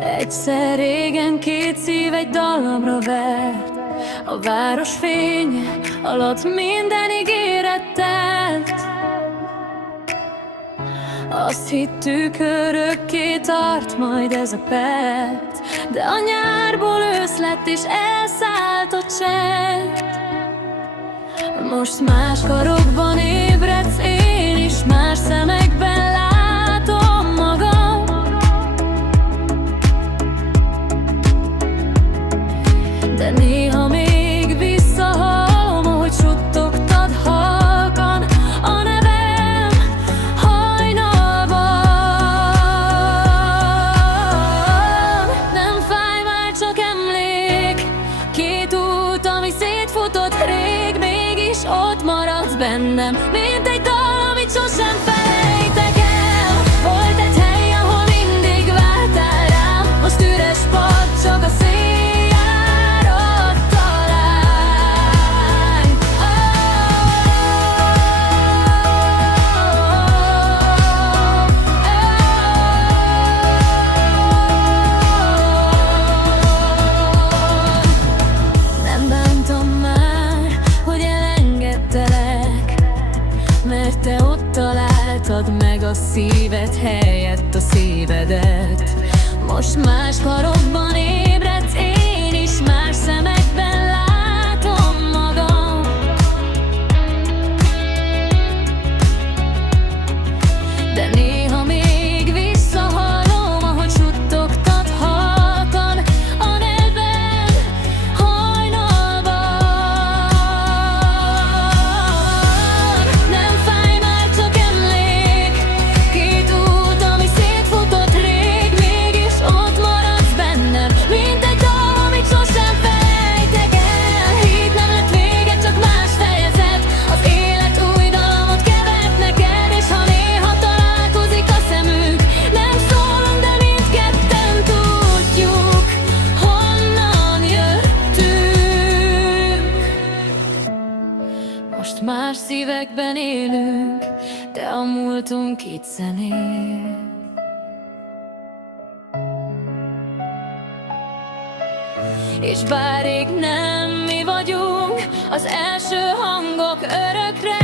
Egyszer régen két szív egy dallamra vert, a város fénye alatt minden ígéret telt. Azt hittük, örökké tart majd ez a perc, de a nyárból ősz lett és elszállt a csend. Most más karokban ébredsz, én is más szemekben látom magam. De néha még visszahallom, ahogy suttogtad halkan a nevem hajnalban. Nem fáj már, csak emlék, két út, ami szétfutott rég, mégis ott maradsz bennem, mint egy dal, amit sosem felejtek el. Volt egy hely, ahol mindig vártál rám, most üres part, csak a széjjárat találj. Nem bántam már, hogy elengedtelek, mert te ott találtad meg a szíved helyett a szívedet. Most más karokban ébredsz, én is más szemekben látom magam. De néha még visszahallom, ahogy suttogtad halkan a nevem hajnalban. Nem fáj már, csak emlék, két út, ami szétfutott rég, mégis ott maradsz bennem, mint egy dal, amit sosem felejtek el. Híd nem lett vége, csak más fejezet, az élet új dallamot kevet neked, és ha néha találkozik a szemünk, nem szólunk, de mindketten tudjuk, honnan jöttünk. Most más szívekben élünk, de a múltunk itt zenél. És bár rég nem mi vagyunk az első hangok örökre,